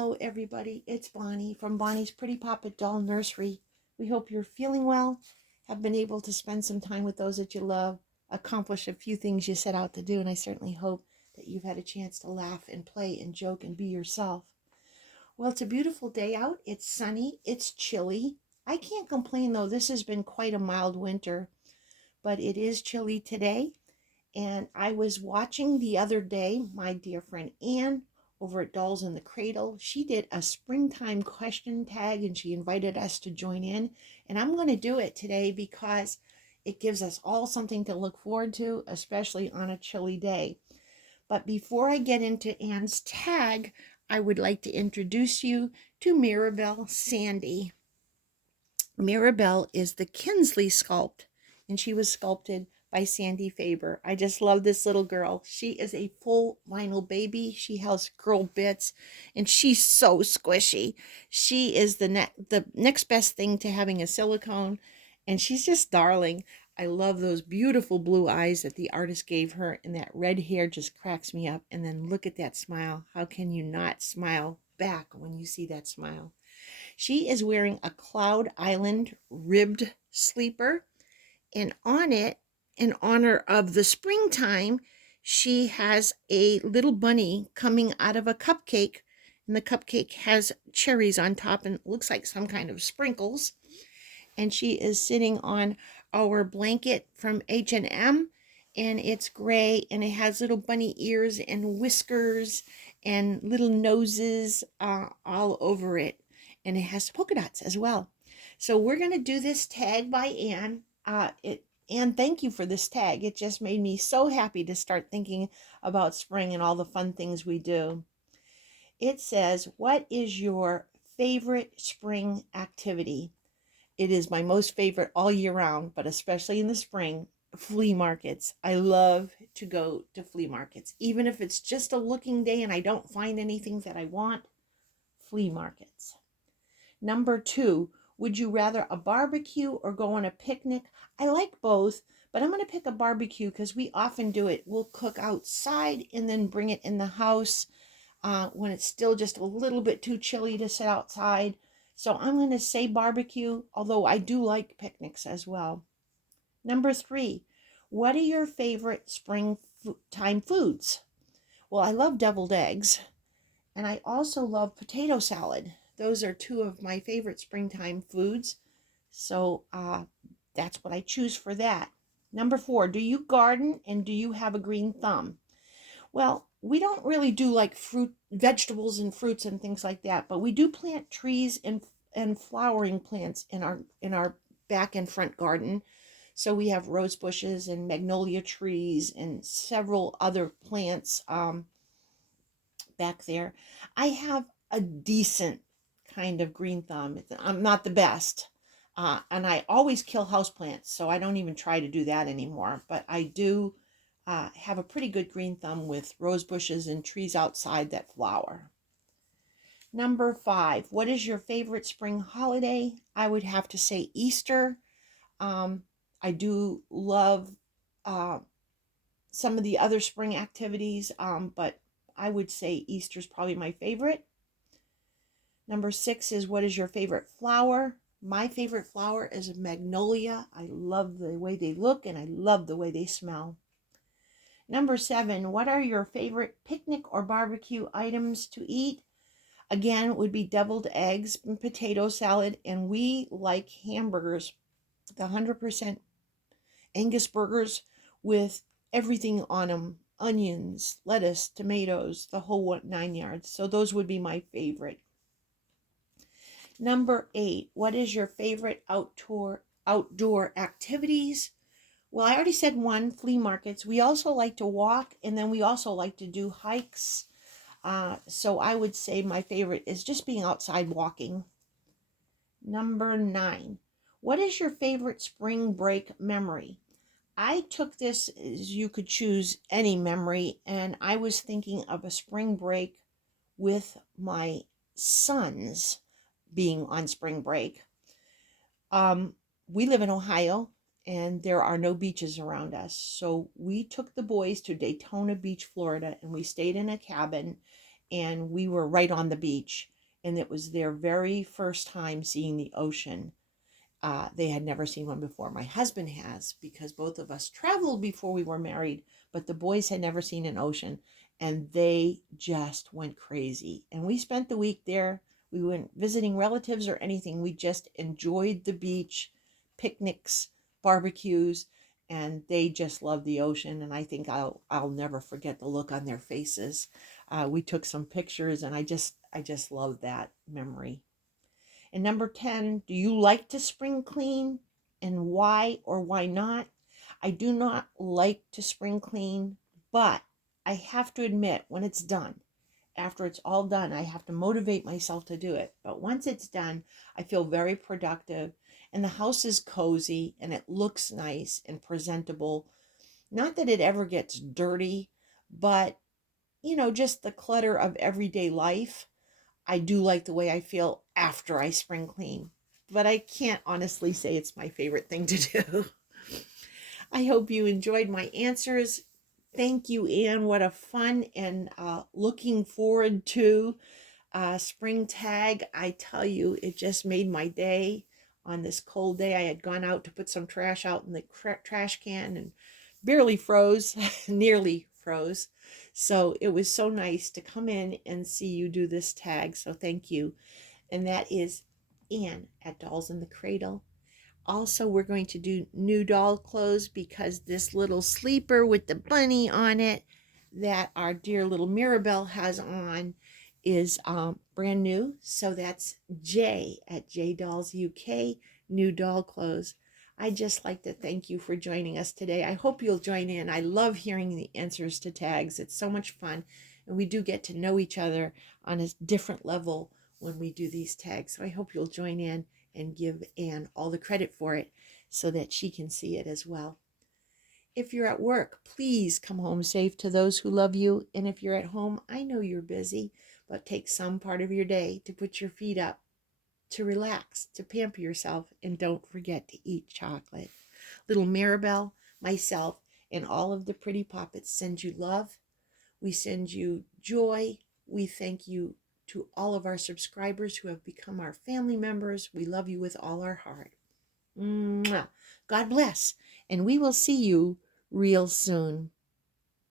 Hello everybody, it's Bonnie from Bonnie's Pretty Poppet Doll Nursery. We hope you're feeling well, have been able to spend some time with those that you love, accomplish a few things you set out to do, and I certainly hope that you've had a chance to laugh and play and joke and be yourself. Well, it's a beautiful day out, it's sunny, it's chilly. I can't complain though, this has been quite a mild winter, but it is chilly today. And I was watching the other day, my dear friend Anne over at Dolls in the Cradle. She did a springtime question tag and she invited us to join in. And I'm going to do it today because it gives us all something to look forward to, especially on a chilly day. But before I get into Anne's tag, I would like to introduce you to Mirabelle Sandy. Mirabelle is the Kinsley sculpt, and she was sculpted by Sandy Faber. I just love this little girl. She is a full vinyl baby. She has girl bits, and she's so squishy. She is the next best thing to having a silicone, and she's just darling. I love those beautiful blue eyes that the artist gave her, and that red hair just cracks me up. And then look at that smile. How can you not smile back when you see that smile? She is wearing a Cloud Island ribbed sleeper, and on it, in honor of the springtime, she has a little bunny coming out of a cupcake, and the cupcake has cherries on top and looks like some kind of sprinkles. And she is sitting on our blanket from H&M, and it's gray, and it has little bunny ears and whiskers and little noses all over it. And it has polka dots as well. So we're going to do this tag by Anne. Anne, thank you for this tag. It just made me so happy to start thinking about spring and all the fun things we do. It says, what is your favorite spring activity? It is my most favorite all year round, but especially in the spring, flea markets. I love to go to flea markets. Even if it's just a looking day and I don't find anything that I want, flea markets. Number 2, would you rather a barbecue or go on a picnic? I like both, but I'm going to pick a barbecue because we often do it. We'll cook outside and then bring it in the house when it's still just a little bit too chilly to sit outside. So I'm going to say barbecue, although I do like picnics as well. Number 3, what are your favorite springtime foods? Well, I love deviled eggs, and I also love potato salad. Those are 2 of my favorite springtime foods. So that's what I choose for that. Number 4, do you garden and do you have a green thumb? Well, we don't really do like vegetables and fruits and things like that, but we do plant trees and flowering plants in our back and front garden. So we have rose bushes and magnolia trees and several other plants back there. I have a decent kind of green thumb. I'm not the best. And I always kill houseplants, so I don't even try to do that anymore. But I do have a pretty good green thumb with rose bushes and trees outside that flower. Number 5, what is your favorite spring holiday? I would have to say Easter. I do love some of the other spring activities, but I would say Easter's probably my favorite. Number 6 is, what is your favorite flower? My favorite flower is magnolia. I love the way they look and I love the way they smell. Number 7, what are your favorite picnic or barbecue items to eat? Again, it would be deviled eggs and potato salad, and we like hamburgers, the 100% Angus burgers with everything on them, onions, lettuce, tomatoes, the whole 9 yards. So those would be my favorite. Number 8, what is your favorite outdoor activities? Well, I already said 1, flea markets. We also like to walk, and then we also like to do hikes. So I would say my favorite is just being outside walking. Number 9, what is your favorite spring break memory? I took this as you could choose any memory, and I was thinking of a spring break with my sons being on spring break. We live in Ohio, and there are no beaches around us. So we took the boys to Daytona Beach, Florida, and we stayed in a cabin, and we were right on the beach. And it was their very first time seeing the ocean. They had never seen one before. My husband has, because both of us traveled before we were married, but the boys had never seen an ocean, and they just went crazy. And we spent the week there. We weren't visiting relatives or anything. We just enjoyed the beach, picnics, barbecues, and they just loved the ocean. And I think I'll never forget the look on their faces. We took some pictures, and I just love that memory. And number 10, do you like to spring clean, and why or why not? I do not like to spring clean, but I have to admit, when it's done, after it's all done, I have to motivate myself to do it. But once it's done, I feel very productive, and the house is cozy and it looks nice and presentable. Not that it ever gets dirty, but just the clutter of everyday life. I do like the way I feel after I spring clean, but I can't honestly say it's my favorite thing to do. I hope you enjoyed my answers. Thank you, Anne. What a fun and looking forward to spring tag. I tell you, it just made my day on this cold day. I had gone out to put some trash out in the trash can and barely froze, nearly froze. So it was so nice to come in and see you do this tag. So thank you. And that is Anne at Dolls in the Cradle. Also, we're going to do new doll clothes because this little sleeper with the bunny on it that our dear little Mirabelle has on is brand new. So that's Jay at J Dolls UK, new doll clothes. I just like to thank you for joining us today. I hope you'll join in. I love hearing the answers to tags. It's so much fun. And we do get to know each other on a different level when we do these tags. So I hope you'll join in and give Anne all the credit for it so that she can see it as well. If you're at work, please come home safe to those who love you. And if you're at home, I know you're busy, but take some part of your day to put your feet up, to relax, to pamper yourself, and don't forget to eat chocolate. Little Mirabelle, myself, and all of the pretty puppets send you love. We send you joy. We thank you to all of our subscribers who have become our family members. We love you with all our heart. Mwah. God bless, and we will see you real soon.